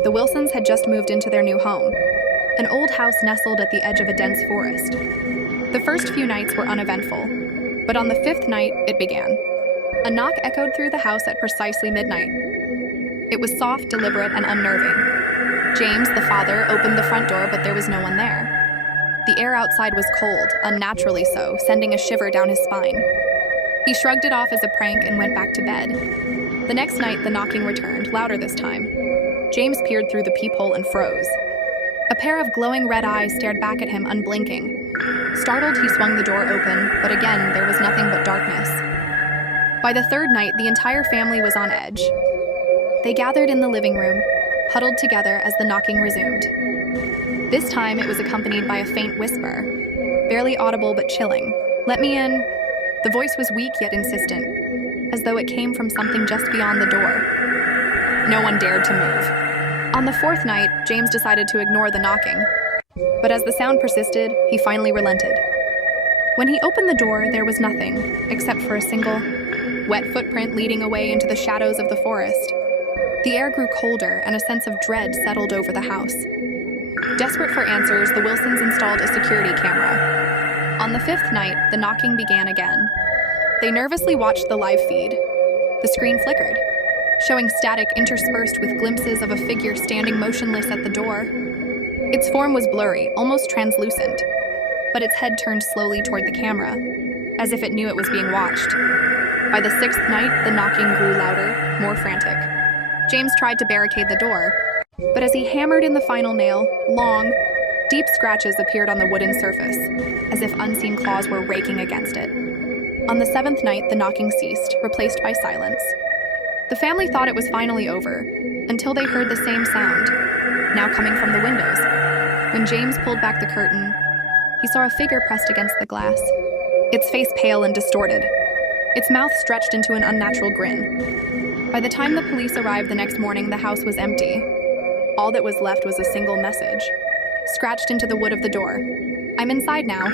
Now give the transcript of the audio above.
The Wilsons had just moved into their new home, an old house nestled at the edge of a dense forest. The first few nights were uneventful, but on the fifth night, it began. A knock echoed through the house at precisely midnight. It was soft, deliberate, and unnerving. James, the father, opened the front door, but there was no one there. The air outside was cold, unnaturally so, sending a shiver down his spine. He shrugged it off as a prank and went back to bed. The next night, the knocking returned, louder this time. James peered through the peephole and froze. A pair of glowing red eyes stared back at him, unblinking. Startled, he swung the door open, but again, there was nothing but darkness. By the third night, the entire family was on edge. They gathered in the living room, huddled together as the knocking resumed. This time, it was accompanied by a faint whisper, barely audible but chilling. "Let me in." The voice was weak yet insistent, as though it came from something just beyond the door. No one dared to move. On the fourth night, James decided to ignore the knocking. But as the sound persisted, he finally relented. When he opened the door, there was nothing, except for a single, wet footprint leading away into the shadows of the forest. The air grew colder, and a sense of dread settled over the house. Desperate for answers, the Wilsons installed a security camera. On the fifth night, the knocking began again. They nervously watched the live feed. The screen flickered, showing static interspersed with glimpses of a figure standing motionless at the door. Its form was blurry, almost translucent, but its head turned slowly toward the camera, as if it knew it was being watched. By the sixth night, the knocking grew louder, more frantic. James tried to barricade the door, but as he hammered in the final nail, long, deep scratches appeared on the wooden surface, as if unseen claws were raking against it. On the seventh night, the knocking ceased, replaced by silence. The family thought it was finally over, until they heard the same sound, now coming from the windows. When James pulled back the curtain, he saw a figure pressed against the glass, its face pale and distorted, its mouth stretched into an unnatural grin. By the time the police arrived the next morning, the house was empty. All that was left was a single message, scratched into the wood of the door. "I'm inside now.